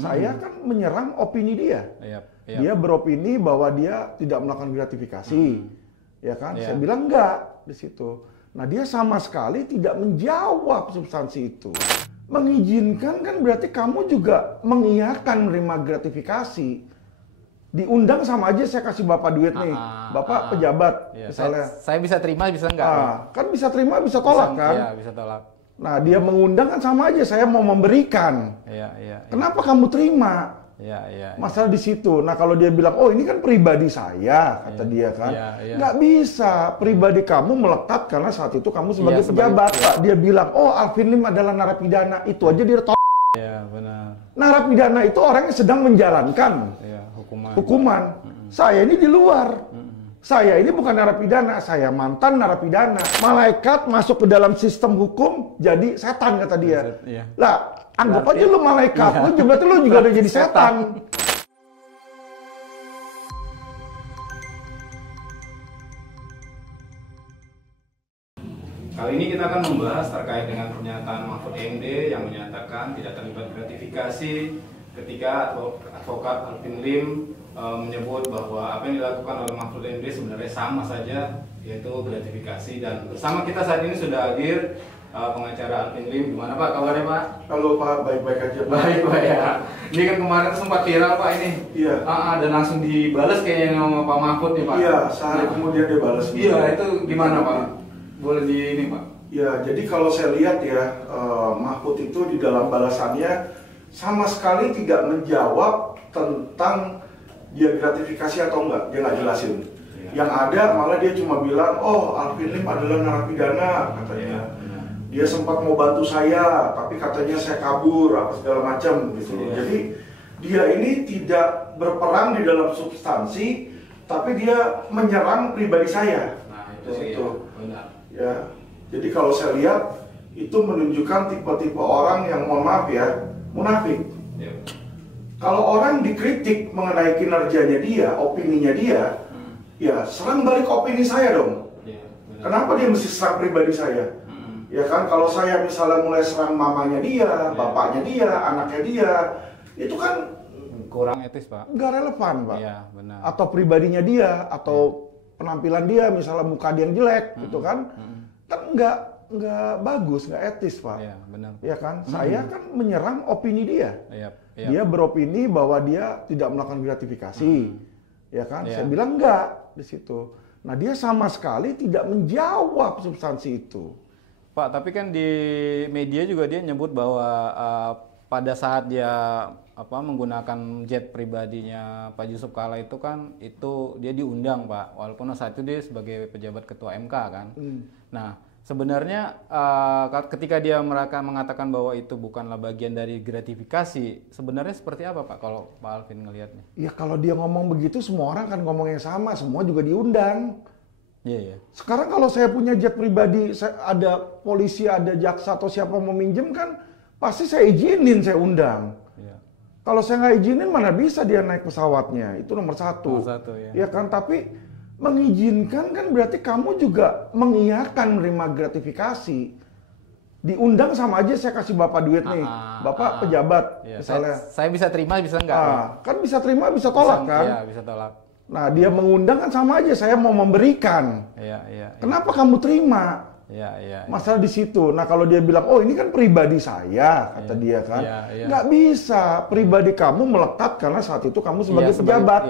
Saya kan menyerang opini dia. Yap. Dia beropini bahwa dia tidak melakukan gratifikasi, ya kan? Saya bilang enggak di situ. Nah, dia sama sekali tidak menjawab substansi itu. Mengizinkan kan berarti kamu juga mengiyakan menerima gratifikasi. Diundang sama aja saya kasih Bapak duit nih, Bapak pejabat misalnya. Saya bisa terima, bisa enggak? Kan bisa terima, bisa tolak kan? Iya, bisa tolak. Nah, dia mengundang kan sama aja saya mau memberikan. Iya. Kenapa kamu terima? Iya. Masalah di situ. Nah, kalau dia bilang, oh ini kan pribadi saya, kata dia kan. Nggak bisa. Pribadi kamu melekat karena saat itu kamu sebagai pejabat. Pak, dia bilang, oh Alvin Lim adalah narapidana. Itu aja dia Iya, benar. Narapidana itu orang yang sedang menjalankan hukuman. Saya ini di luar. Saya ini bukan narapidana, saya mantan narapidana. Malaikat masuk ke dalam sistem hukum jadi setan, kata dia. Lah, anggap aja lu malaikat, berarti lu juga udah jadi setan. Kali ini kita akan membahas terkait dengan pernyataan Mahfud MD yang menyatakan tidak terlibat gratifikasi ketika advokat Alvin Lim menyebut bahwa apa yang dilakukan oleh Mahfud MD sebenarnya sama saja, yaitu gratifikasi. Dan bersama kita saat ini sudah hadir pengacara Alvin Lim. Gimana Pak kabarnya Pak? Halo Pak, baik-baik aja Pak. Baik Pak ya. Ini kan kemarin sempat viral Pak ini. Iya. Dan langsung dibalas kayaknya sama Pak Mahfud nih Pak. Iya, sehari kemudian dia balas. Iya, itu gimana Pak? Boleh di ini Pak? Ya, jadi kalau saya lihat ya, Mahfud itu di dalam balasannya sama sekali tidak menjawab tentang dia gratifikasi atau enggak, dia nggak jelasin. Yang ada malah dia cuma bilang, oh Alvin Lim adalah narapidana, katanya. Dia sempat mau bantu saya, tapi katanya saya kabur, apa segala macam gitu. Jadi dia ini tidak berperan di dalam substansi, tapi dia menyerang pribadi saya. Nah, itu. Benar. Ya, jadi kalau saya lihat itu menunjukkan tipe-tipe orang yang mohon maaf ya, munafik. Kalau orang dikritik mengenai kinerjanya dia, opininya dia, ya serang balik opini saya dong. Kenapa dia mesti serang pribadi saya? Ya kan, kalau saya misalnya mulai serang mamanya dia, bapaknya dia, anaknya dia, itu kan kurang etis Pak. Nggak relevan Pak. Iya, benar. Atau pribadinya dia, atau penampilan dia, misalnya muka dia yang jelek, gitu kan? Kan nggak bagus, nggak etis Pak. Iya, benar. Ya kan, saya kan menyerang opini dia. Dia beropini bahwa dia tidak melakukan gratifikasi, ya kan? Saya bilang enggak di situ. Nah, dia sama sekali tidak menjawab substansi itu. Pak, tapi kan di media juga dia nyebut bahwa pada saat dia menggunakan jet pribadinya Pak Jusuf Kalla itu kan dia diundang Pak, walaupun saat itu dia sebagai pejabat ketua MK kan. Nah, sebenarnya ketika mereka mengatakan bahwa itu bukanlah bagian dari gratifikasi, sebenarnya seperti apa Pak kalau Pak Alvin ngelihatnya? Ya kalau dia ngomong begitu semua orang kan ngomong yang sama, semua juga diundang. Iya. Sekarang kalau saya punya jet pribadi, ada polisi, ada jaksa atau siapa mau minjem kan, pasti saya izinin, saya undang. Kalau saya nggak izinin mana bisa dia naik pesawatnya, itu nomor satu. Ya kan, tapi mengizinkan kan berarti kamu juga mengiyakan menerima gratifikasi. Diundang sama aja saya kasih Bapak duit nih, Bapak pejabat misalnya. Saya bisa terima, bisa enggak? Kan bisa terima, bisa tolak kan? Iya, bisa tolak. Nah, dia mengundang kan sama aja saya mau memberikan. Kenapa kamu terima? Masalah di situ. Nah, kalau dia bilang, oh ini kan pribadi saya, kata dia kan. Nggak bisa. Pribadi kamu melekat karena saat itu kamu sebagai pejabat.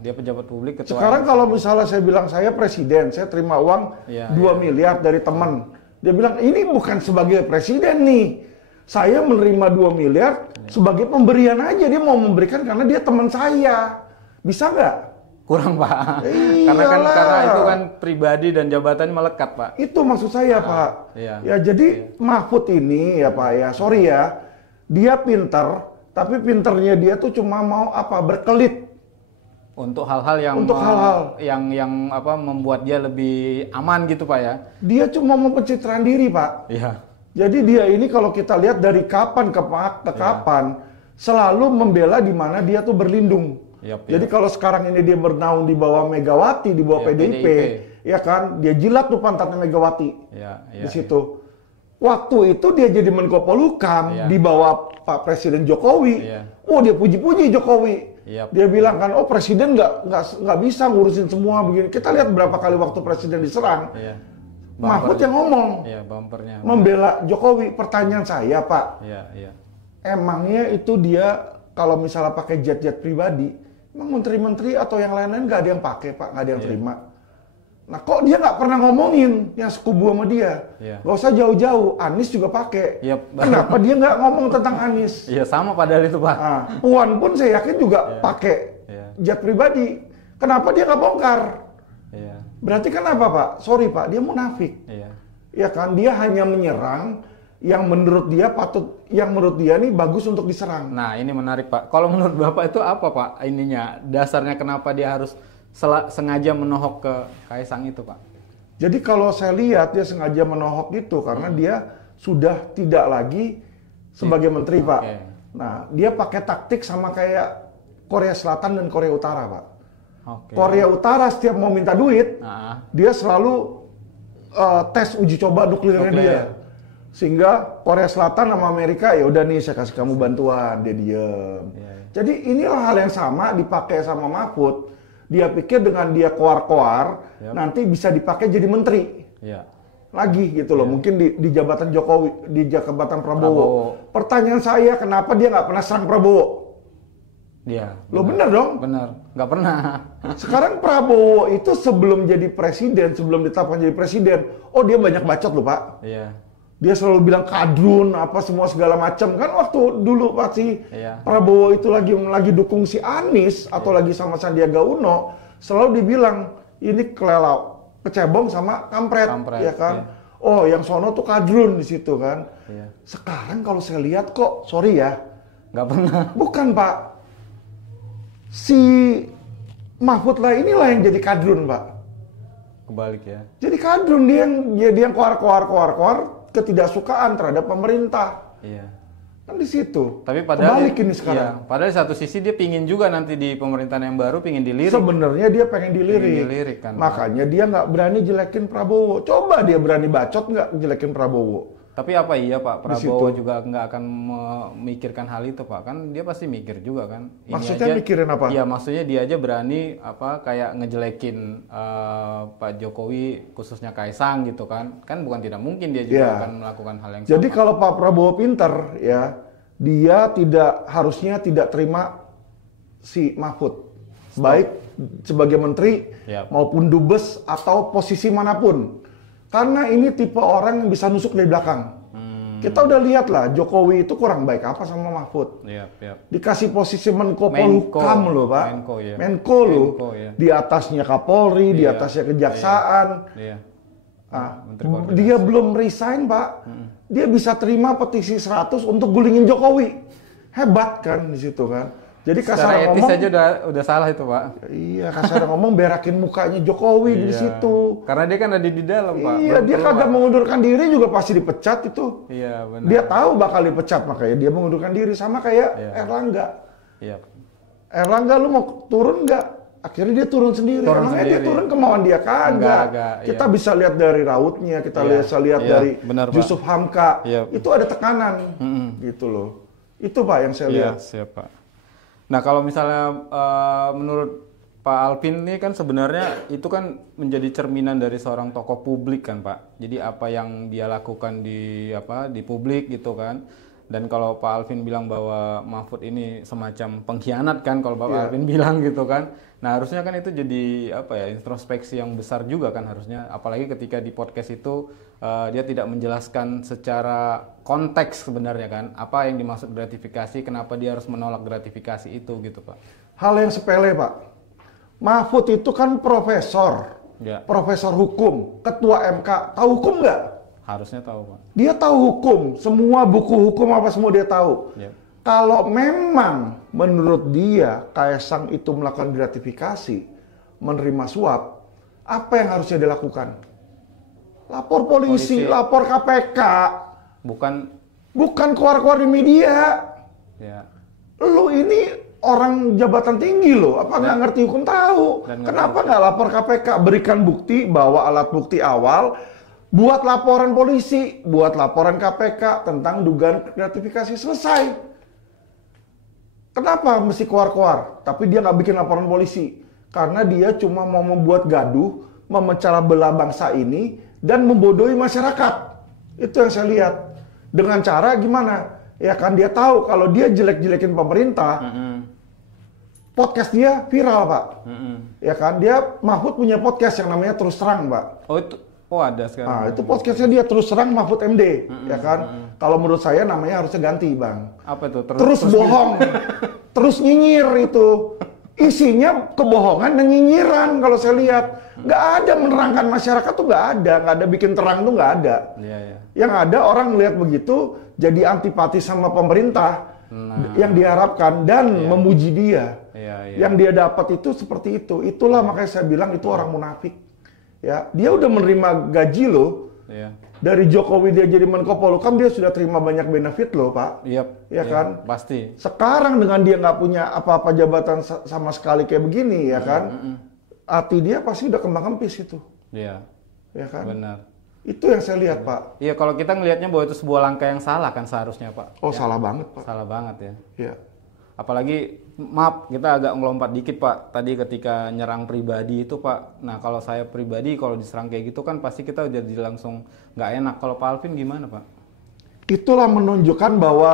Dia pejabat publik. Ketua. Sekarang kalau misalnya saya bilang saya presiden, saya terima uang 2 miliar dari teman. Dia bilang, ini bukan sebagai presiden nih. Saya menerima 2 miliar sebagai pemberian aja. Dia mau memberikan karena dia teman saya. Bisa nggak? Kurang Pak. Karena itu kan pribadi dan jabatan melekat Pak. Itu maksud saya Pak. Ya jadi Mahfud ini ya Pak ya, sorry ya, dia pinter, tapi pinternya dia tuh cuma mau berkelit untuk hal-hal yang membuat dia lebih aman gitu Pak ya. Dia cuma mau pencitraan diri Pak. Jadi dia ini kalau kita lihat dari kapan ke kapan selalu membela di mana dia tuh berlindung. Jadi kalau sekarang ini dia bernaung di bawah Megawati, di bawah PDIP, ya kan, dia jilat tuh pantatnya Megawati di situ. Waktu itu dia jadi Menko Polhukam Iya. di bawah Pak Presiden Jokowi. Iya. Oh, dia puji-puji Jokowi. Iya. Dia bilang kan, oh presiden nggak bisa ngurusin semua begini. Kita lihat berapa kali waktu presiden diserang, Iya. Mahfud yang ngomong, Iya, bumpernya. membela Jokowi. Pertanyaan saya, Pak, Iya, iya. emangnya itu dia kalau misalnya pakai jet-jet pribadi, emang menteri-menteri atau yang lain-lain nggak ada yang pakai, Pak, nggak ada yang terima. Nah, kok dia nggak pernah ngomongin yang sekubu sama dia? Iya. Nggak usah jauh-jauh, Anies juga pakai. Iya. Kenapa dia nggak ngomong tentang Anies? Iya, sama padahal itu, Pak. Nah, Puan pun saya yakin juga pakai Iya. jet pribadi. Kenapa dia nggak bongkar? Iya. Berarti kenapa, Pak? Sorry, Pak, dia munafik. Iya. Ya kan, dia hanya menyerang yang menurut dia nih bagus untuk diserang. Nah, ini menarik, Pak. Kalau menurut Bapak itu apa, Pak? Ininya, dasarnya kenapa dia harus sengaja menohok ke Kaisang itu, Pak? Jadi kalau saya lihat dia sengaja menohok itu karena dia sudah tidak lagi sebagai menteri, Pak. Nah, dia pakai taktik sama kayak Korea Selatan dan Korea Utara, Pak. Oke. Korea Utara setiap mau minta duit, Nah, dia selalu tes uji coba nuklirnya dia. Sehingga Korea Selatan sama Amerika, ya udah nih saya kasih kamu bantuan, dia diem. Jadi inilah hal yang sama dipakai sama Mahfud. Dia pikir dengan dia koar-koar, nanti bisa dipakai jadi menteri. iya. Lagi gitu loh, mungkin di jabatan Jokowi, di jabatan Prabowo. Pertanyaan saya, kenapa dia nggak pernah serang Prabowo? Iya. Lo bener dong? Bener. Nggak pernah. Sekarang Prabowo itu sebelum jadi presiden, sebelum ditetapkan jadi presiden, oh dia banyak bacot loh, Pak. Iya. Dia selalu bilang kadrun, apa semua segala macam. Kan waktu dulu pasti Iya. Prabowo itu lagi dukung si Anies atau lagi sama Sandiaga Uno, selalu dibilang ini kelelau, kecebong sama kampret, ya kan? Iya. Oh, yang sono tuh kadrun di situ kan. Iya. Sekarang kalau saya lihat kok, sorry ya, Nggak pernah. bukan, Pak. Si Mahfud lah inilah yang jadi kadrun, Pak. Kebalik ya. Jadi kadrun dia yang koar ketidaksukaan terhadap pemerintah. Iya. Kan di situ. Tapi padahal kebalik ini sekarang. Iya, padahal di satu sisi dia pingin juga nanti di pemerintahan yang baru pingin dilirik. Sebenarnya dia pengen dilirik. Pengen dilirik kan. Makanya dia nggak berani jelekin Prabowo. Coba dia berani bacot nggak jelekin Prabowo. Tapi apa iya Pak Prabowo situ. juga nggak akan memikirkan hal itu Pak? Kan dia pasti mikir juga kan. Ini Maksudnya aja, mikirin apa? Iya maksudnya dia aja berani apa kayak ngejelekin Pak Jokowi khususnya Kaisang gitu kan. Kan bukan tidak mungkin dia juga Iya. akan melakukan hal yang Jadi sama. kalau Pak Prabowo pinter ya, dia harusnya tidak terima si Mahfud. Baik sebagai menteri Yap. maupun dubes atau posisi manapun. Karena ini tipe orang yang bisa nusuk dari belakang. Kita udah lihat lah, Jokowi itu kurang baik apa sama Mahfud. Iya. Dikasih posisi Menko Polhukam loh, Pak. Menko, ya. Menko loh. Menko, ya. Di atasnya Kapolri, di Iya, atasnya Kejaksaan. Iya. Ah, Menteri Koordinasi. dia belum resign, Pak. Dia bisa terima petisi 100 untuk gulingin Jokowi. Hebat kan di situ kan. Jadi Secara kasar etis ngomong, aja udah salah itu Pak. iya kasar ngomong berakin mukanya Jokowi di Iya. situ. Karena dia kan ada di dalam Pak. Iya, Belum dia keluar. kagak mengundurkan diri juga pasti dipecat itu. Iya benar. Dia tahu bakal dipecat, makanya dia mengundurkan diri. Sama kayak Iya. Erlangga. Iya. Erlangga lu mau turun nggak? Akhirnya dia turun sendiri. Turun Emangnya dia sendiri. turun kemauan dia kagak. Enggak, Kita iya. bisa lihat dari rautnya, kita bisa lihat iya, dari benar, Pak. Yusuf Hamka. Iya. Itu ada tekanan, gitu loh. Itu Pak yang saya lihat. Iya, siap Pak. Nah kalau misalnya menurut Pak Alvin ini kan sebenarnya itu kan menjadi cerminan dari seorang tokoh publik kan Pak. Jadi apa yang dia lakukan di publik gitu kan. Dan kalau Pak Alvin bilang bahwa Mahfud ini semacam pengkhianat kan kalau Pak Alvin bilang gitu kan. Nah harusnya kan itu jadi introspeksi yang besar juga kan harusnya. Apalagi ketika di podcast itu dia tidak menjelaskan secara konteks sebenarnya kan. Apa yang dimaksud gratifikasi, kenapa dia harus menolak gratifikasi itu gitu Pak. Hal yang sepele Pak. Mahfud itu kan profesor. Ya. Profesor hukum, ketua MK. Tahu hukum nggak? Harusnya tahu Pak. Dia tahu hukum. Semua buku hukum apa semua dia tahu. Ya. Kalau memang menurut dia Kaisang itu melakukan gratifikasi, menerima suap, apa yang harusnya dilakukan? Lapor polisi, lapor KPK. Bukan keluar-keluar di media. Ya. Lu ini orang jabatan tinggi loh, apa nggak ngerti hukum tahu? Kenapa nggak lapor KPK? Berikan bukti, bawa alat bukti awal, Buat laporan polisi, buat laporan KPK tentang dugaan gratifikasi, selesai. Kenapa mesti keluar-keluar? Tapi dia nggak bikin laporan polisi. Karena dia cuma mau membuat gaduh, memecah belah bangsa ini, dan membodohi masyarakat. Itu yang saya lihat. Dengan cara gimana? Ya kan dia tahu kalau dia jelek-jelekin pemerintah, podcast dia viral, Pak. Ya kan dia Mahfud punya podcast yang namanya Terus Terang, Pak. Oh itu, ada sekarang. Nah, itu podcastnya dia Terus Terang Mahfud MD, ya kan. Kalau menurut saya namanya harusnya ganti, Bang. Apa itu? Terus bohong, terus nyinyir itu. Isinya kebohongan dan nyinyiran kalau saya lihat. Nggak ada menerangkan masyarakat tuh nggak ada bikin terang tuh nggak ada. Yang ada orang melihat begitu jadi antipati sama pemerintah yang diharapkan dan memuji dia. Yang dia dapat itu seperti itu. Itulah makanya saya bilang itu orang munafik. Ya, dia udah menerima gaji loh. Dari Jokowi dia jadi Menko Polhukam dia sudah terima banyak benefit loh, Pak. Ya kan? Pasti. Sekarang dengan dia nggak punya apa-apa jabatan sama sekali kayak begini, ya kan? Hati dia pasti udah kembang kempis itu. Ya kan? Benar. Itu yang saya lihat, Pak. Iya, kalau kita ngelihatnya bahwa itu sebuah langkah yang salah kan seharusnya, Pak. Oh, salah banget, Pak. Salah banget ya. Iya. Apalagi, maaf, kita agak ngelompat dikit, Pak. Tadi ketika nyerang pribadi itu, Pak. Nah, kalau saya pribadi, kalau diserang kayak gitu kan pasti kita jadi langsung nggak enak. Kalau Pak Alvin gimana, Pak? Itulah menunjukkan bahwa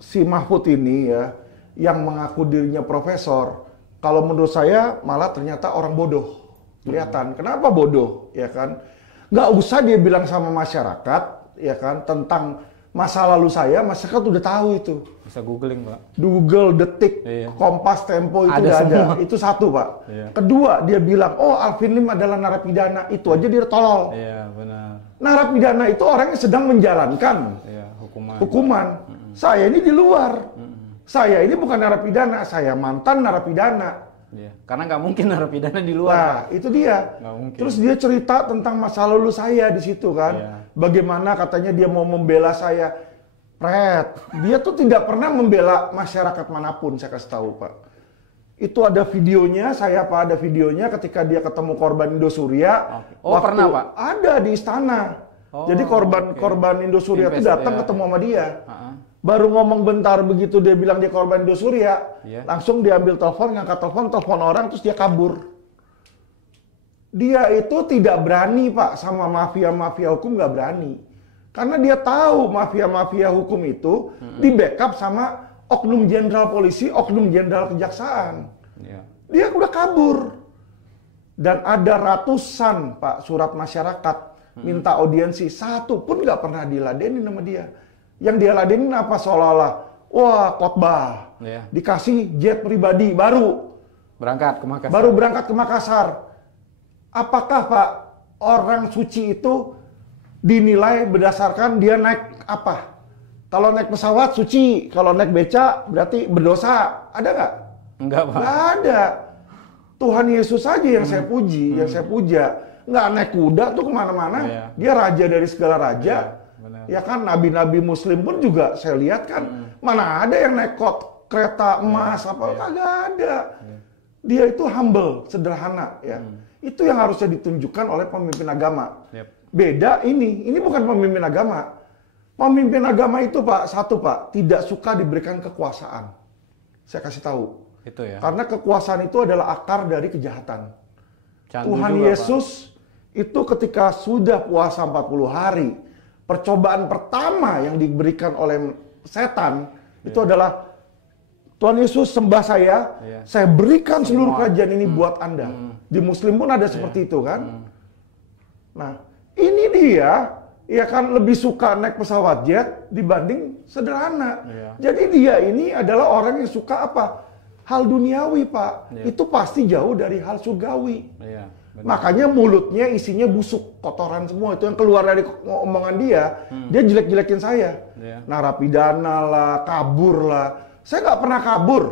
si Mahfud ini ya, yang mengaku dirinya profesor, kalau menurut saya malah ternyata orang bodoh. Kelihatan. Kenapa bodoh? Ya kan? Nggak usah dia bilang sama masyarakat, ya kan, tentang masa lalu saya, masyarakat udah tahu itu. Bisa googling, Pak. Google, Detik, Kompas, Tempo itu udah ada. Itu satu, Pak. Kedua, dia bilang, oh Alvin Lim adalah narapidana. Itu aja dia tolol. Iya, benar. Narapidana itu orang yang sedang menjalankan hukuman. Saya ini di luar. Saya ini bukan narapidana, saya mantan narapidana. Karena nggak mungkin narapidana di luar. Nah, itu dia. Terus dia cerita tentang masa lalu saya di situ kan. Bagaimana katanya dia mau membela saya. Dia tuh tidak pernah membela masyarakat manapun, saya kasih tahu, Pak. Itu ada videonya, ada videonya ketika dia ketemu korban Indosuria. Pernah, Pak? Ada di istana. Jadi korban Indosuria itu datang ketemu sama dia. Baru ngomong bentar begitu dia bilang dia korban Indosuria, langsung diambil telepon, ngangkat telepon orang, terus dia kabur. Dia itu tidak berani, Pak, sama mafia-mafia hukum nggak berani. Karena dia tahu mafia-mafia hukum itu di backup sama oknum jenderal polisi, oknum jenderal kejaksaan. Dia udah kabur. Dan ada ratusan, Pak, surat masyarakat minta audiensi, satu pun nggak pernah diladenin sama dia. Yang dia ladenin apa seolah-olah, wah khotbah, dikasih jet pribadi baru berangkat ke Makassar. Baru berangkat ke Makassar. Apakah, Pak, orang suci itu dinilai berdasarkan dia naik apa? Kalau naik pesawat suci, kalau naik beca berarti berdosa. Ada nggak? Enggak, Pak. Nggak ada. Tuhan Yesus saja yang saya puji, yang saya puja. Nggak naik kuda tuh kemana-mana. Dia raja dari segala raja. Ya kan, nabi-nabi muslim pun juga saya lihat kan, mana ada yang naik kereta emas, kagak ada. Dia itu humble, sederhana ya. Itu yang harusnya ditunjukkan oleh pemimpin agama. Beda ini bukan pemimpin agama. Pemimpin agama itu, Pak, satu, Pak, tidak suka diberikan kekuasaan. Saya kasih tahu. Itu ya. Karena kekuasaan itu adalah akar dari kejahatan. Tuhan juga, Yesus Pak, itu ketika sudah puasa 40 hari, percobaan pertama yang diberikan oleh setan itu adalah, Tuhan Yesus sembah saya berikan seluruh kerajaan ini buat Anda. Di Muslim pun ada seperti itu kan. Nah, ini dia, ya kan, lebih suka naik pesawat jet dibanding sederhana. Jadi dia ini adalah orang yang suka apa? Hal duniawi, Pak. Itu pasti jauh dari hal surgawi. Makanya mulutnya isinya busuk, kotoran semua. Itu yang keluar dari omongan dia. Dia jelek-jelekin saya. Narapidana lah, kabur lah. Saya nggak pernah kabur.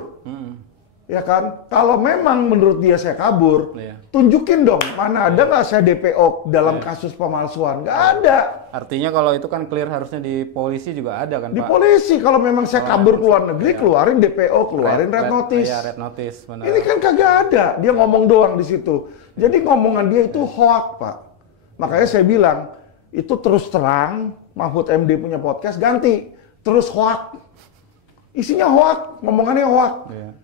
Ya kan? Kalau memang menurut dia saya kabur, tunjukin dong. Mana ada nggak saya DPO dalam kasus pemalsuan? Nggak ada. Artinya kalau itu kan clear, harusnya di polisi juga ada kan, Di Pak? polisi, kalau memang saya kabur ke luar negeri, keluarin DPO, keluarin red notice. Red notice, benar. Ini kan kagak ada. Dia ngomong doang di situ. Jadi ngomongan dia itu hoak, Pak. Makanya saya bilang, itu terus terang, Mahfud MD punya podcast, ganti. Terus hoak. Isinya hoak, ngomongannya hoak.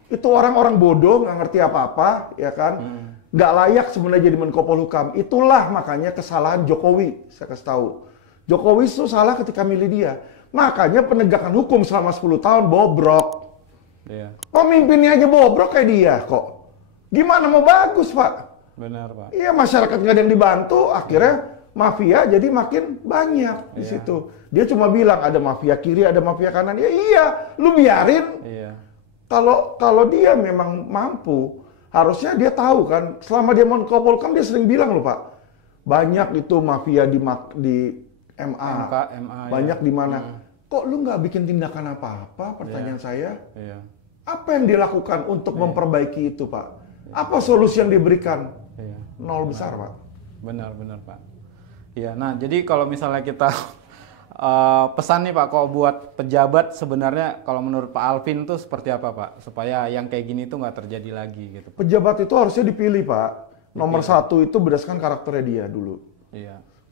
Itu orang-orang bodoh, nggak ngerti apa-apa, ya kan? Nggak layak sebenarnya jadi Menko Polhukam. Itulah makanya kesalahan Jokowi, saya kasih tahu. Jokowi itu salah ketika milih dia. Makanya penegakan hukum selama 10 tahun bobrok. Pemimpinnya aja bobrok kayak dia kok. Gimana mau bagus, Pak? Benar, Pak. Iya, masyarakat nggak ada yang dibantu, akhirnya mafia jadi makin banyak di situ. Dia cuma bilang ada mafia kiri, ada mafia kanan. Ya iya, lu biarin. Kalau dia memang mampu, harusnya dia tahu kan. Selama dia Menko Polhukam dia sering bilang loh, Pak. Banyak itu mafia di MA, banyak di mana. Kok lu nggak bikin tindakan apa-apa? Pertanyaan saya. Apa yang dilakukan untuk memperbaiki itu, Pak? Apa solusi yang diberikan? Nol besar, Pak. Benar, Pak. Iya, nah jadi kalau misalnya kita pesan nih Pak, kalau buat pejabat sebenarnya kalau menurut Pak Alvin tuh seperti apa Pak? Supaya yang kayak gini tuh nggak terjadi lagi gitu. Pejabat itu harusnya dipilih Pak. Nomor satu itu berdasarkan karakternya dia dulu.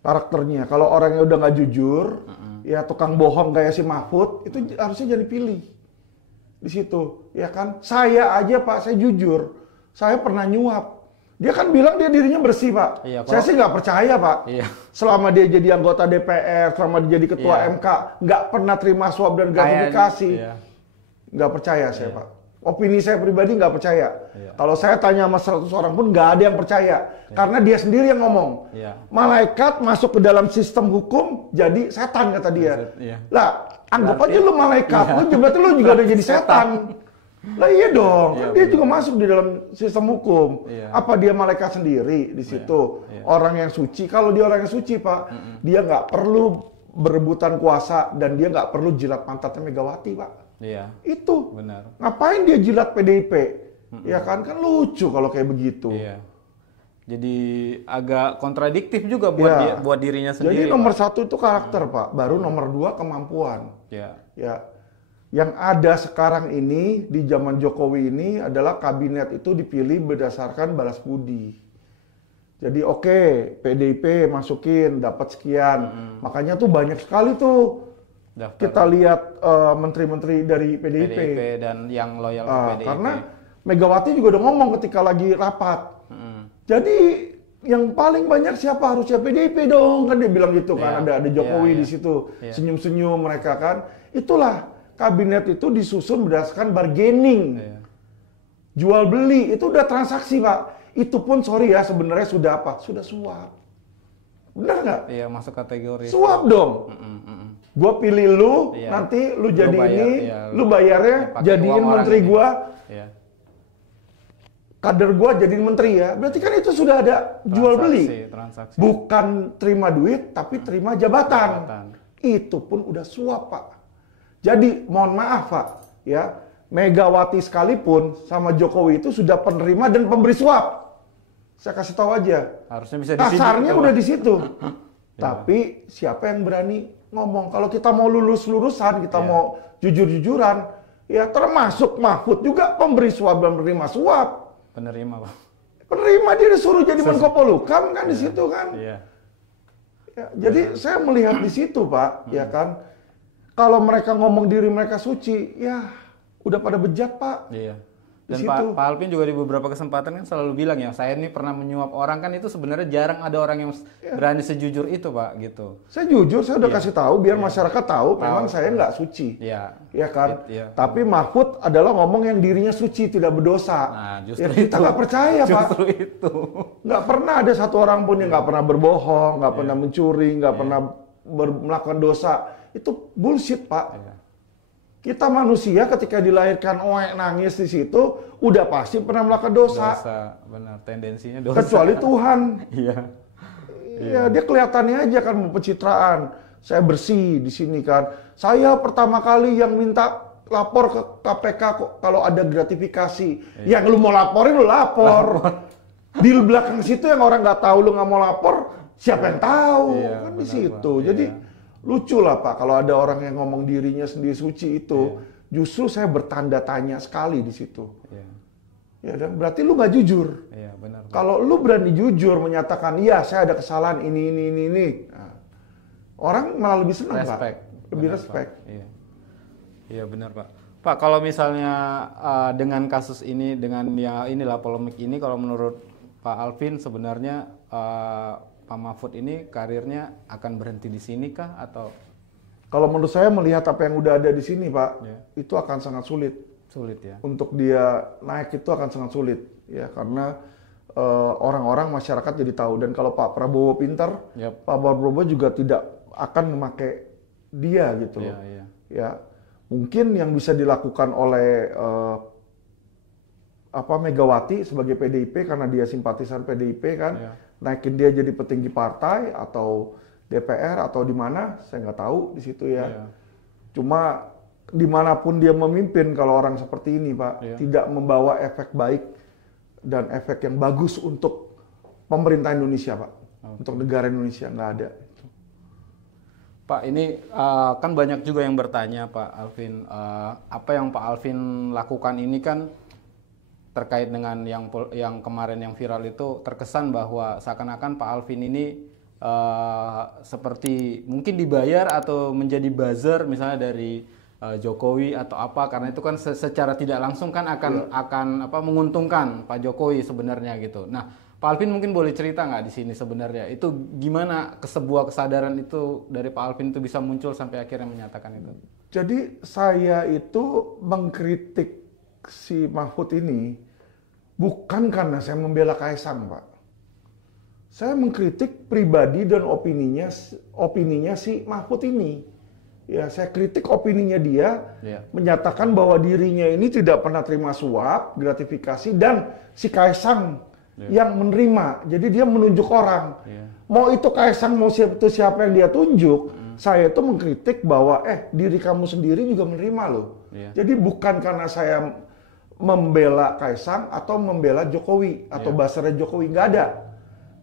Karakternya. Kalau orangnya udah nggak jujur, ya tukang bohong kayak si Mahfud, itu harusnya jadi pilih. Di situ, ya kan? Saya aja Pak, saya jujur. Saya pernah nyuap. Dia kan bilang dia dirinya bersih, Pak. Saya sih nggak percaya, Pak. Selama dia jadi anggota DPR, selama dia jadi ketua MK, nggak pernah terima suap dan gratifikasi. Nggak percaya saya, Pak. Opini saya pribadi nggak percaya. Kalau saya tanya sama 100 orang pun nggak ada yang percaya. Karena dia sendiri yang ngomong. Malaikat masuk ke dalam sistem hukum, jadi setan, kata dia. Lah, anggap aja lu malaikat, berarti lu juga udah jadi setan. Lah iya dong, kan dia juga masuk di dalam sistem hukum. Apa dia malaikat sendiri di situ? Orang yang suci. Kalau dia orang yang suci, Pak, dia nggak perlu berebutan kuasa dan dia nggak perlu jilat pantatnya Megawati, Pak. Itu. Benar. Ngapain dia jilat PDIP? Ya kan lucu kalau kayak begitu. Jadi agak kontradiktif juga buat buat dirinya sendiri. Jadi nomor satu itu karakter, Pak. Baru nomor 2 kemampuan. Yang ada sekarang ini di zaman Jokowi ini adalah kabinet itu dipilih berdasarkan balas budi. Jadi PDIP masukin dapat sekian. Makanya tuh banyak sekali tuh kita lihat menteri-menteri dari PDIP dan yang loyal ke PDIP. Karena Megawati juga udah ngomong ketika lagi rapat. Jadi yang paling banyak siapa? Harusnya PDIP dong, kan dia bilang gitu kan. Ada Jokowi di situ, senyum-senyum mereka kan. Itulah. Kabinet itu disusun berdasarkan bargaining, jual beli, itu udah transaksi Pak. Itu pun sorry ya sebenarnya sudah apa? Sudah suap. Benar nggak? Iya, masuk kategori suap dong. Gua pilih lu, nanti lu jadi ini, lu bayarnya jadiin menteri gua, kader gua jadiin menteri ya. Berarti kan itu sudah ada jual beli, bukan terima duit tapi terima jabatan. Itu pun udah suap Pak. Jadi mohon maaf Pak, ya Megawati sekalipun sama Jokowi itu sudah penerima dan pemberi suap. Saya kasih tahu aja. Harusnya bisa kasarnya udah di situ. Tapi siapa yang berani ngomong? Kalau kita mau lurus-lurusan, kita mau jujur-jujuran, ya termasuk Mahfud juga pemberi suap dan penerima suap. Penerima Pak. Penerima, dia disuruh jadi Menko Polhukam kan di situ kan. Ya, jadi saya melihat di situ Pak, ya kan. Kalau mereka ngomong diri mereka suci, ya udah pada bejat Pak. Dan Pak Alvin juga di beberapa kesempatan kan selalu bilang ya, saya ini pernah menyuap orang, kan itu sebenarnya jarang ada orang yang berani sejujur itu Pak gitu. Saya jujur, saya udah kasih tahu biar masyarakat tahu memang saya nggak suci. Ya kan. Tapi Mahfud adalah ngomong yang dirinya suci, tidak berdosa. Nah, justru kita nggak percaya Pak. Justru itu. Nggak pernah ada satu orang pun yang nggak pernah berbohong, nggak pernah mencuri, nggak pernah melakukan dosa. Itu bullshit Pak. Kita manusia ketika dilahirkan nangis di situ udah pasti pernah melakukan dosa. Benar, tendensinya dosa. Kecuali Tuhan. Iya, dia kelihatannya aja kan mau pencitraan. Saya bersih di sini kan. Saya pertama kali yang minta lapor ke KPK kok kalau ada gratifikasi. Yang lu mau laporin lu lapor. Di belakang situ yang orang nggak tahu lu nggak mau lapor, siapa yang tahu? Kan di situ. Jadi lucu lah Pak, kalau ada orang yang ngomong dirinya sendiri suci itu, justru saya bertanda tanya sekali di situ. Ya, dan berarti lu nggak jujur. Benar. Kalau lu berani jujur menyatakan, iya saya ada kesalahan ini. Nah, orang malah lebih senang Pak. Respect. Lebih Benar, respect. Pak. Iya. Iya benar Pak. Pak kalau misalnya dengan kasus ini, dengan ya inilah polemik ini, kalau menurut Pak Alvin sebenarnya Pak Mahfud ini karirnya akan berhenti di sini kah atau? Kalau menurut saya melihat apa yang udah ada di sini Pak, Ya. itu akan sangat sulit. Sulit ya. Untuk dia naik itu akan sangat sulit ya, karena orang-orang masyarakat jadi tahu. Dan kalau Pak Prabowo pintar, Yap. Pak Prabowo juga tidak akan memakai dia gitu loh. Iya, iya. Ya, mungkin yang bisa dilakukan oleh Megawati sebagai PDIP karena dia simpatisan PDIP kan, Iya. naikin dia jadi petinggi partai atau DPR atau di mana, saya nggak tahu di situ ya. Iya. Cuma dimanapun dia memimpin, kalau orang seperti ini Pak, Iya. tidak membawa efek baik dan efek yang bagus untuk pemerintah Indonesia Pak, untuk negara Indonesia nggak ada. Pak ini kan banyak juga yang bertanya Pak Alvin, apa yang Pak Alvin lakukan ini kan terkait dengan yang kemarin yang viral itu, terkesan bahwa seakan-akan Pak Alvin ini seperti mungkin dibayar atau menjadi buzzer misalnya dari Jokowi atau apa, karena itu kan secara tidak langsung kan akan menguntungkan Pak Jokowi sebenarnya gitu. Nah Pak Alvin mungkin boleh cerita nggak di sini sebenarnya itu gimana sebuah kesadaran itu dari Pak Alvin itu bisa muncul sampai akhirnya menyatakan itu? Jadi saya itu mengkritik si Mahfud ini bukan karena saya membela Kaisang Pak. Saya mengkritik pribadi dan opininya si Mahfud ini. Ya, saya kritik opininya dia, menyatakan bahwa dirinya ini tidak pernah terima suap, gratifikasi, dan si Kaisang yang menerima. Jadi dia menunjuk orang. Mau itu Kaisang, mau siapa yang dia tunjuk, saya itu mengkritik bahwa diri kamu sendiri juga menerima loh. Jadi bukan karena saya membela Kaisang atau membela Jokowi atau buzzernya Jokowi, nggak ada.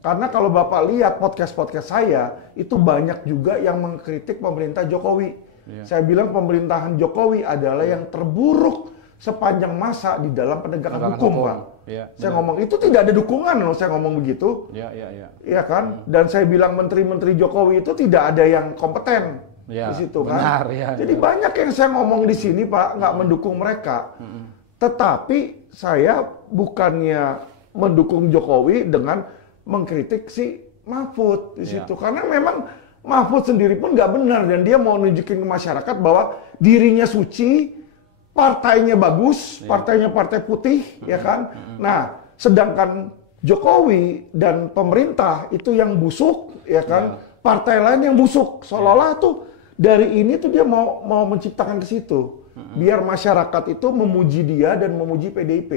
Karena kalau Bapak lihat podcast-podcast saya, itu banyak juga yang mengkritik pemerintah Jokowi. Saya bilang pemerintahan Jokowi adalah yang terburuk sepanjang masa di dalam penegakan hukum, Pak. Saya ngomong itu tidak ada dukungan loh, saya ngomong begitu. Iya kan? Dan saya bilang menteri-menteri Jokowi itu tidak ada yang kompeten di situ kan. Jadi banyak yang saya ngomong di sini, Pak, nggak mendukung mereka. Tetapi saya bukannya mendukung Jokowi dengan mengkritik si Mahfud di situ, karena memang Mahfud sendiri pun nggak benar dan dia mau nunjukin ke masyarakat bahwa dirinya suci, partainya bagus, partainya partai putih, ya kan. Nah, sedangkan Jokowi dan pemerintah itu yang busuk, ya kan. Partai lain yang busuk, seolah-olah tuh dari ini tuh dia mau menciptakan ke situ, biar masyarakat itu memuji dia dan memuji PDIP.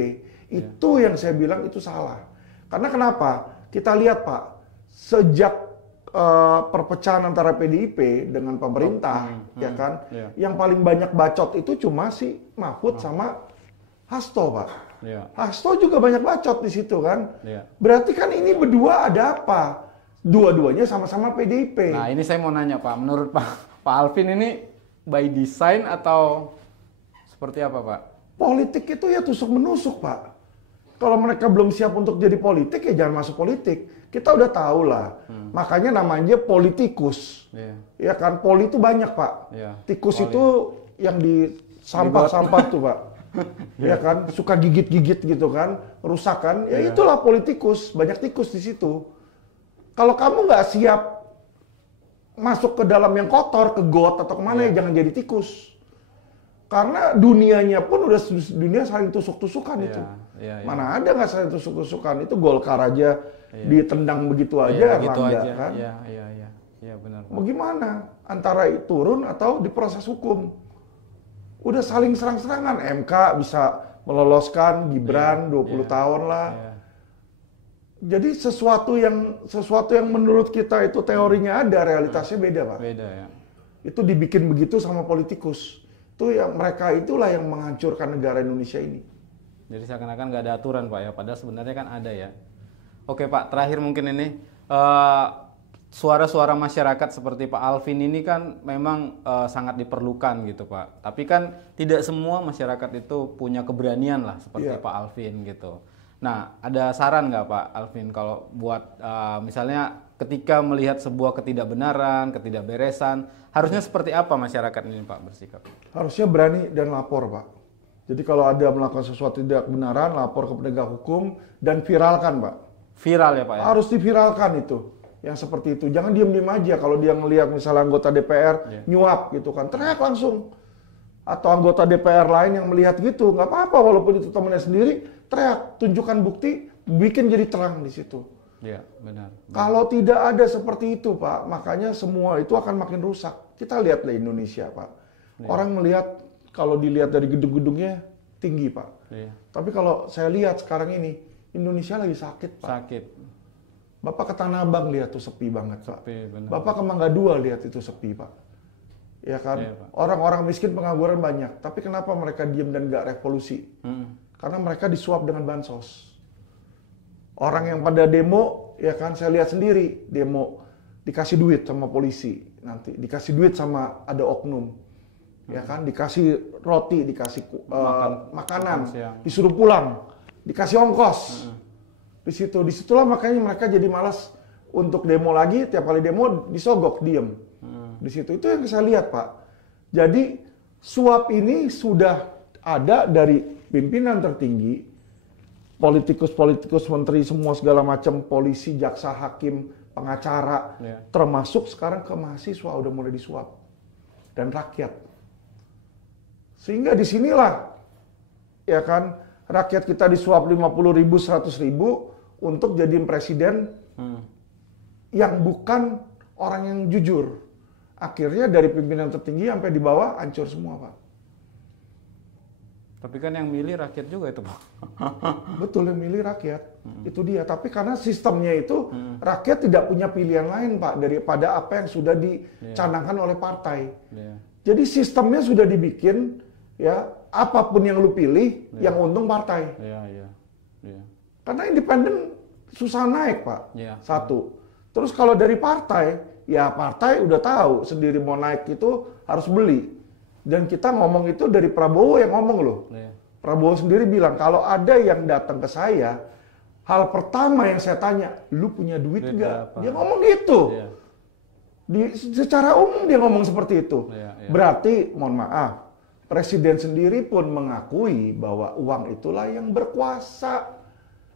Itu yang saya bilang itu salah. Karena kenapa? Kita lihat Pak, sejak perpecahan antara PDIP dengan pemerintah, ya kan, yang paling banyak bacot itu cuma si Mahfud sama Hasto, Pak. Hasto juga banyak bacot di situ kan. Berarti kan ini berdua ada apa? Dua-duanya sama-sama PDIP. Nah ini saya mau nanya Pak, menurut Pak Alvin ini by design atau seperti apa Pak? Politik itu ya tusuk menusuk Pak. Kalau mereka belum siap untuk jadi politik, ya jangan masuk politik. Kita udah tahu lah. Makanya namanya politikus. Ya kan, poli itu banyak Pak. Tikus itu yang di sampah-sampah tuh Pak. Ya kan, suka gigit-gigit gitu kan, rusak kan. Ya itulah politikus, banyak tikus di situ. Kalau kamu nggak siap masuk ke dalam yang kotor, ke got atau kemana, ya jangan jadi tikus. Karena dunianya pun udah dunia saling tusuk-tusukan itu. Mana ada nggak saling tusuk-tusukan? Itu Golkar aja ditendang begitu aja, begitu Erlangga aja. kan? Iya benar. Bagaimana? Antara turun atau diproses hukum? Udah saling serang-serangan. MK bisa meloloskan Gibran 20 tahun lah. Jadi sesuatu yang menurut kita itu teorinya ada, realitasnya beda Pak. Beda ya. Itu dibikin begitu sama politikus. Itu yang mereka itulah yang menghancurkan negara Indonesia ini. Jadi seakan-akan nggak ada aturan Pak ya, padahal sebenarnya kan ada ya. Oke Pak, terakhir mungkin ini suara-suara masyarakat seperti Pak Alvin ini kan memang sangat diperlukan gitu Pak. Tapi kan tidak semua masyarakat itu punya keberanian lah seperti Pak Alvin gitu. Nah, ada saran nggak Pak Alvin kalau buat misalnya ketika melihat sebuah ketidakbenaran, ketidakberesan, harusnya seperti apa masyarakat ini Pak bersikap? Harusnya berani dan lapor, Pak. Jadi kalau ada melakukan sesuatu tidak benaran, lapor ke penegak hukum dan viralkan, Pak. Viral ya Pak ya? Harus diviralkan itu, yang seperti itu. Jangan diam-diam aja kalau dia ngelihat misalnya anggota DPR nyuap gitu kan, teriak langsung. Atau anggota DPR lain yang melihat gitu, nggak apa-apa walaupun itu temannya sendiri, teriak, tunjukkan bukti, bikin jadi terang di situ. Iya, benar. Kalau tidak ada seperti itu, Pak, makanya semua itu akan makin rusak. Kita lihatlah Indonesia, Pak. Orang melihat, kalau dilihat dari gedung-gedungnya, tinggi, Pak. Tapi kalau saya lihat sekarang ini, Indonesia lagi sakit, Pak. Sakit. Bapak ke Tanah Abang lihat tuh sepi banget, Pak. Benar. Bapak ke Mangga Dua lihat itu sepi, Pak. Ya kan, orang-orang miskin pengangguran banyak, tapi kenapa mereka diam dan nggak revolusi? Karena mereka disuap dengan bansos. Orang yang pada demo, ya kan, saya lihat sendiri demo dikasih duit sama polisi, nanti dikasih duit sama ada oknum, ya kan, dikasih roti, dikasih makanan, disuruh pulang, dikasih ongkos. Disitulah makanya mereka jadi malas untuk demo lagi, tiap kali demo disogok, diem. Di situ itu yang saya lihat, Pak. Jadi suap ini sudah ada dari pimpinan tertinggi, politikus-politikus, menteri semua segala macam, polisi, jaksa, hakim, pengacara, termasuk sekarang ke mahasiswa udah mulai disuap dan rakyat. Sehingga disinilah, ya kan, rakyat kita disuap 50.000, 100.000 untuk jadiin presiden yang bukan orang yang jujur. Akhirnya dari pimpinan tertinggi sampai di bawah hancur semua, Pak. Tapi kan yang milih rakyat juga itu, Pak. Betul, yang milih rakyat. Itu dia. Tapi karena sistemnya itu, rakyat tidak punya pilihan lain, Pak, daripada apa yang sudah dicanangkan oleh partai. Jadi sistemnya sudah dibikin, ya, apapun yang lu pilih, yang untung partai. Karena independen susah naik, Pak. Satu. Terus kalau dari partai, ya partai udah tahu sendiri mau naik itu harus beli. Dan kita ngomong itu dari Prabowo yang ngomong loh. Prabowo sendiri bilang, kalau ada yang datang ke saya, hal pertama yang saya tanya, lu punya duit nggak? Dia ngomong gitu. Secara umum dia ngomong seperti itu. Berarti, mohon maaf, Presiden sendiri pun mengakui bahwa uang itulah yang berkuasa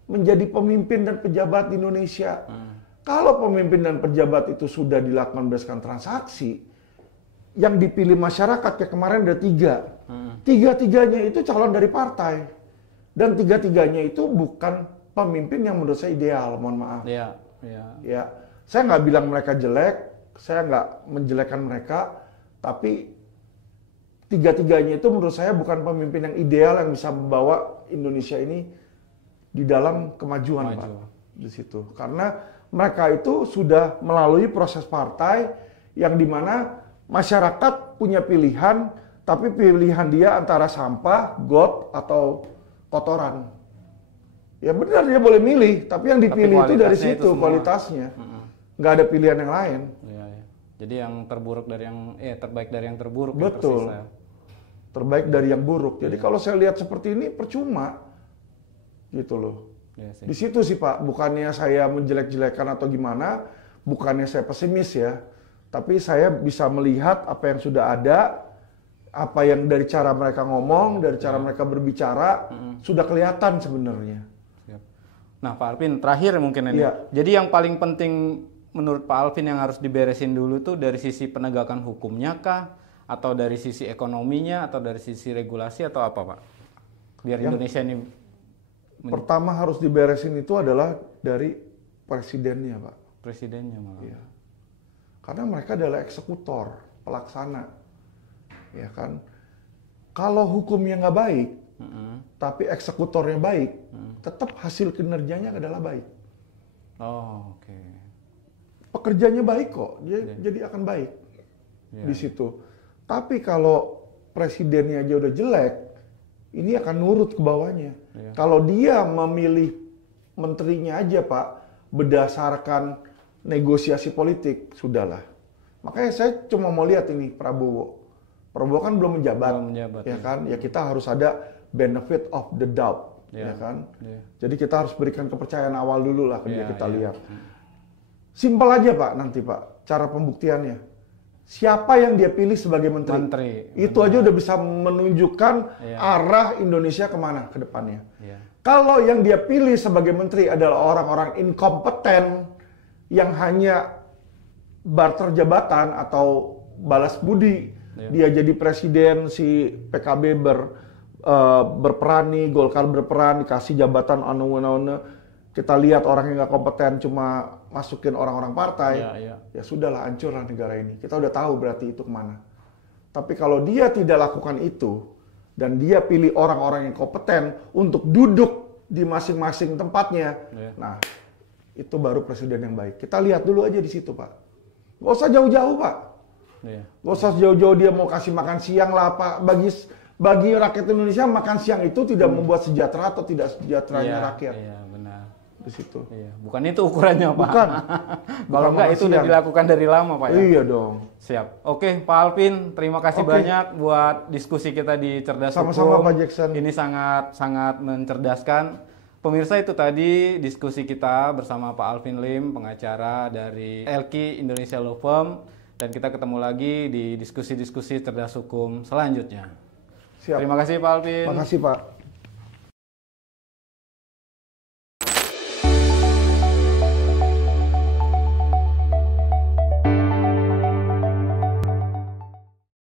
menjadi pemimpin dan pejabat di Indonesia. Kalau pemimpin dan pejabat itu sudah dilakukan berdasarkan transaksi, yang dipilih masyarakat kayak kemarin ada 3. Tiga-tiganya itu calon dari partai. Dan tiga-tiganya itu bukan pemimpin yang menurut saya ideal, mohon maaf. Ya, saya nggak bilang mereka jelek, saya nggak menjelekkan mereka, tapi tiga-tiganya itu menurut saya bukan pemimpin yang ideal yang bisa membawa Indonesia ini di dalam kemajuan, Pak. Di situ. Karena mereka itu sudah melalui proses partai yang dimana masyarakat punya pilihan, tapi pilihan dia antara sampah, got, atau kotoran. Ya benar, dia boleh milih, tapi yang dipilih itu dari situ, kualitasnya. Nggak ada pilihan yang lain. Jadi yang terburuk dari yang, terbaik dari yang terburuk. Betul. Terbaik dari yang buruk. Jadi kalau saya lihat seperti ini, percuma. Gitu loh. Di situ sih, Pak, bukannya saya menjelek-jelekan atau gimana, bukannya saya pesimis ya, tapi saya bisa melihat apa yang sudah ada, apa yang dari cara mereka ngomong, dari cara mereka berbicara, sudah kelihatan sebenarnya. Nah, Pak Alvin, terakhir mungkin ini. Jadi yang paling penting menurut Pak Alvin yang harus diberesin dulu tuh dari sisi penegakan hukumnya kah? Atau dari sisi ekonominya? Atau dari sisi regulasi atau apa, Pak? Biar Indonesia ini... Pertama harus diberesin itu adalah dari presidennya, Pak. Presidennya malah. Ya. Karena mereka adalah eksekutor, pelaksana. Ya kan? Kalau hukumnya nggak baik, tapi eksekutornya baik, tetap hasil kinerjanya adalah baik. Oh, oke. Pekerjanya baik kok, jadi akan baik di situ. Tapi kalau presidennya aja udah jelek, ini akan nurut ke bawahnya. Kalau dia memilih menterinya aja, Pak, berdasarkan negosiasi politik, sudahlah. Makanya saya cuma mau lihat ini Prabowo. Prabowo kan belum menjabat, ya kan? Ya kita harus ada benefit of the doubt. ya kan? Iya. Jadi kita harus berikan kepercayaan awal dulu lah ke dia, Iya, kita iya. lihat. Simpel aja Pak nanti Pak, cara pembuktiannya. Siapa yang dia pilih sebagai menteri? Itu aja udah bisa menunjukkan Iya. arah Indonesia kemana ke depannya. Iya. Kalau yang dia pilih sebagai menteri adalah orang-orang inkompeten yang hanya barter jabatan atau balas budi, dia jadi presiden, si PKB berperan nih, Golkar berperan, dikasih jabatan kita lihat orang yang nggak kompeten cuma masukin orang-orang partai, ya sudahlah, hancurlah negara ini. Kita udah tahu berarti itu kemana. Tapi kalau dia tidak lakukan itu, dan dia pilih orang-orang yang kompeten untuk duduk di masing-masing tempatnya, nah itu baru presiden yang baik. Kita lihat dulu aja di situ Pak. Nggak usah jauh-jauh Pak. Nggak usah jauh-jauh dia mau kasih makan siang lah Pak. Bagi rakyat Indonesia makan siang itu tidak membuat sejahtera atau tidak sejahteranya rakyat. Iya, benar. Di situ. Iya. Bukan itu ukurannya Pak. Bukan. Kalau enggak itu udah dilakukan dari lama Pak ya. Iya dong. Siap. Oke Pak Alvin, terima kasih banyak buat diskusi kita di Cerdas Hukum. Sama-sama Pak Jackson. Ini sangat mencerdaskan. Pemirsa, itu tadi diskusi kita bersama Pak Alvin Lim, pengacara dari LQ Indonesia Law Firm. Dan kita ketemu lagi di diskusi-diskusi Cerdas Hukum selanjutnya. Siap. Terima kasih Pak Alvin. Terima kasih Pak.